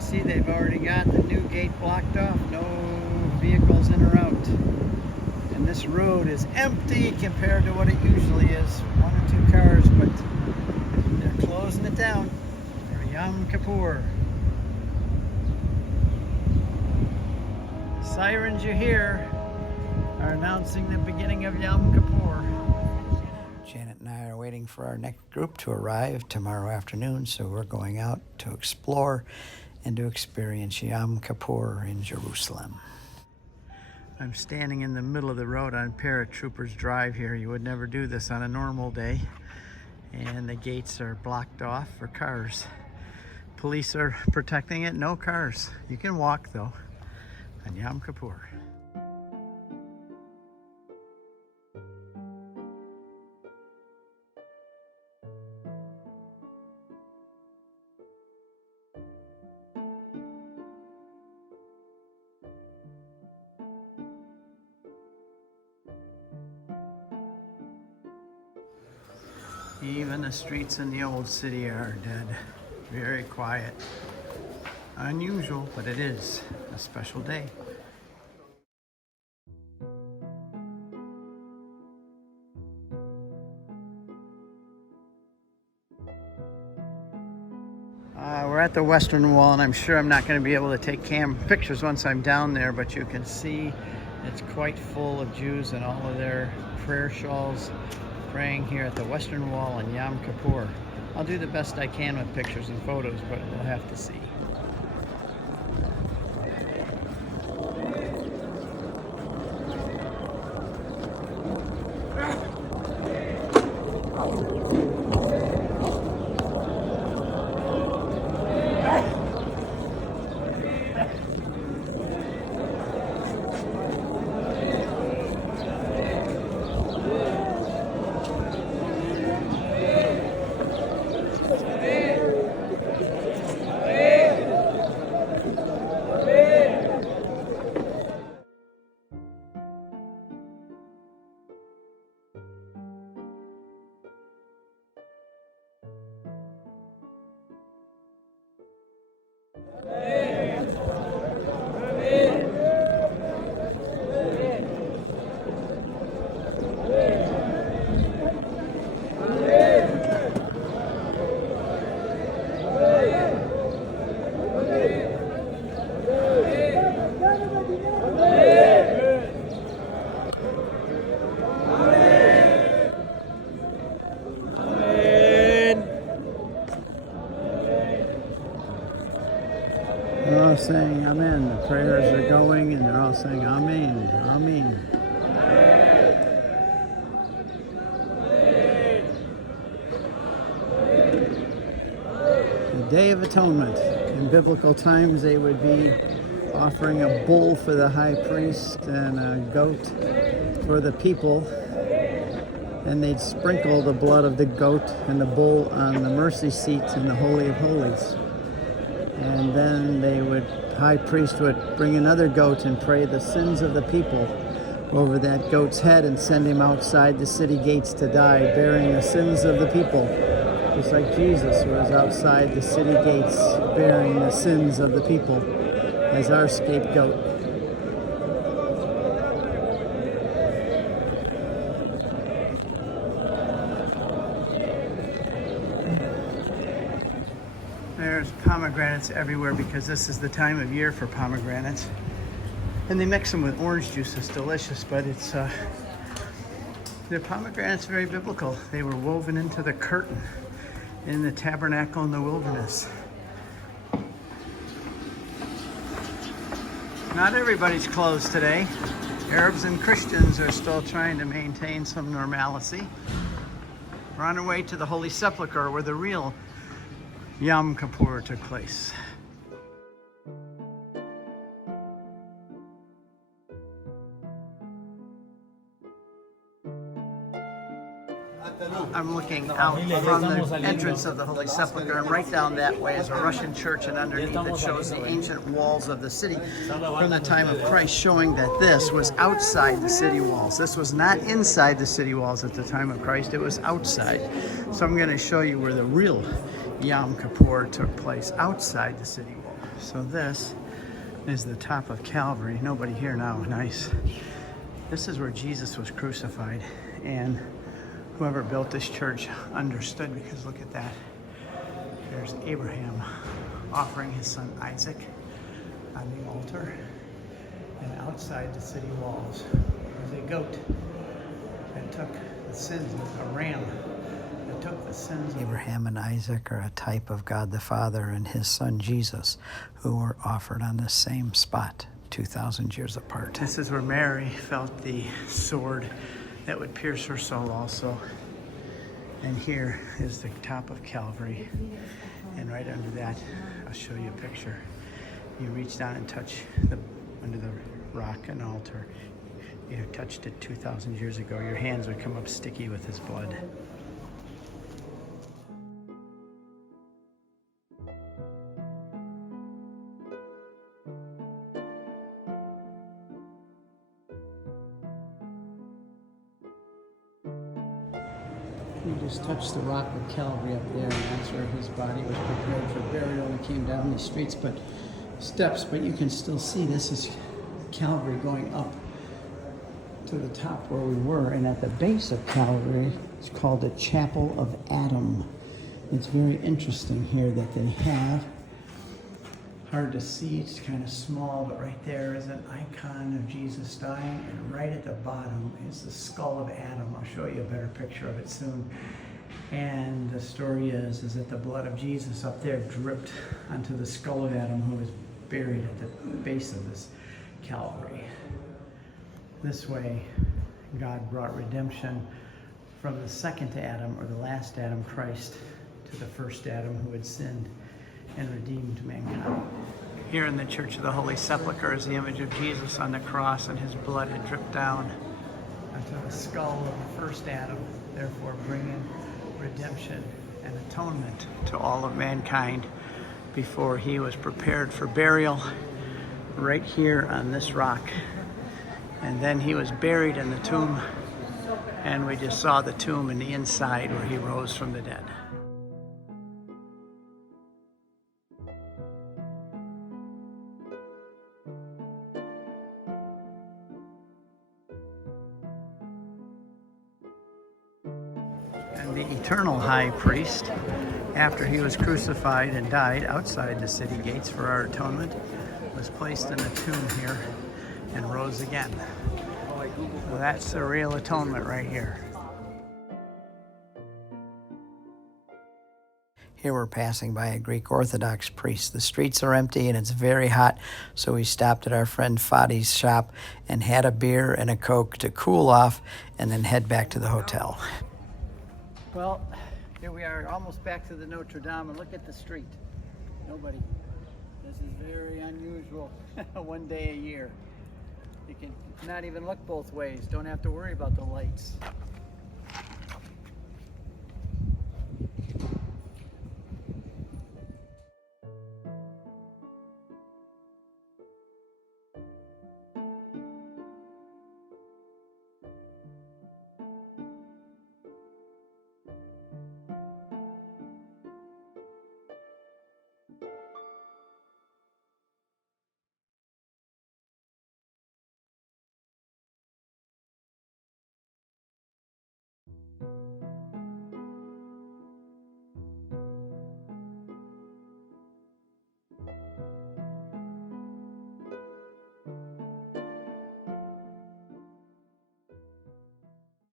See, they've already got the new gate blocked off. No vehicles in or out. And this road is empty compared to what it usually is. 1 or 2 cars, but they're closing it down for Yom Kippur. The sirens you hear are announcing the beginning of Yom Kippur. Janet and I are waiting for our next group to arrive tomorrow afternoon, so we're going out to explore and to experience Yom Kippur in Jerusalem. I'm standing in the middle of the road on Paratroopers Drive here. You would never do this on a normal day. And the gates are blocked off for cars. Police are protecting it, no cars. You can walk though on Yom Kippur. Even the streets in the old city are dead. Very quiet. Unusual, but it is a special day. We're at the Western Wall, and I'm sure I'm not going to be able to take pictures once I'm down there, but you can see it's quite full of Jews and all of their prayer shawls praying here at the Western Wall on Yom Kippur. I'll do the best I can with pictures and photos, but we'll have to see. They're all saying Amen. The prayers are going and they're all saying Amen, Amen. The Day of Atonement. In biblical times they would be offering a bull for the high priest and a goat for the people. And they'd sprinkle the blood of the goat and the bull on the mercy seat in the Holy of Holies. And then high priest would bring another goat and pray the sins of the people over that goat's head and send him outside the city gates to die, bearing the sins of the people. Just like Jesus was outside the city gates, bearing the sins of the people as our scapegoat. There's pomegranates everywhere because this is the time of year for pomegranates. And they mix them with orange juice. It's delicious, but the pomegranates are very biblical. They were woven into the curtain in the tabernacle in the wilderness. Not everybody's closed today. Arabs and Christians are still trying to maintain some normalcy. We're on our way to the Holy Sepulchre where the real Yom Kippur took place. I'm looking out from the entrance of the Holy Sepulchre, and right down that way is a Russian church, and underneath it shows the ancient walls of the city from the time of Christ, showing that this was outside the city walls. This was not inside the city walls at the time of Christ, it was outside. So I'm going to show you where the real Yom Kippur took place, outside the city walls. So this is the top of Calvary. Nobody here now. Nice. This is where Jesus was crucified, and whoever built this church understood, because look at that. There's Abraham offering his son Isaac on the altar, and outside the city walls was a goat that took the sins of a ram that took the sins of Abraham and Isaac are a type of God the Father and his son Jesus, who were offered on the same spot 2,000 years apart. This is where Mary felt the sword that would pierce her soul also. And here is the top of Calvary. And right under that, I'll show you a picture. You reach down and touch under the rock and altar. You touched it 2,000 years ago. Your hands would come up sticky with his blood. He just touched the rock of Calvary up there, and that's where his body was prepared for burial. He came down these steps, but you can still see this is Calvary going up to the top where we were, and at the base of Calvary, it's called the Chapel of Adam. It's very interesting here that they have, hard to see, it's kind of small, but right there is an icon of Jesus dying, and right at the bottom is the skull of Adam. I'll show you a better picture of it soon. And the story is that the blood of Jesus up there dripped onto the skull of Adam, who was buried at the base of this Calvary. This way, God brought redemption from the second Adam, or the last Adam, Christ, to the first Adam who had sinned, and redeemed mankind. Here in the Church of the Holy Sepulchre is the image of Jesus on the cross, and his blood had dripped down onto the skull of the first Adam, therefore bringing redemption and atonement to all of mankind before he was prepared for burial right here on this rock. And then he was buried in the tomb, and we just saw the tomb in the inside where he rose from the dead. And the eternal high priest, after he was crucified and died outside the city gates for our atonement, was placed in a tomb here and rose again. Well, that's the real atonement right here. Here we're passing by a Greek Orthodox priest. The streets are empty and it's very hot, so we stopped at our friend Fadi's shop and had a beer and a Coke to cool off and then head back to the hotel. Well, here we are almost back to the Notre Dame, and look at the street. Nobody. This is very unusual. One day a year. You can not even look both ways. Don't have to worry about the lights.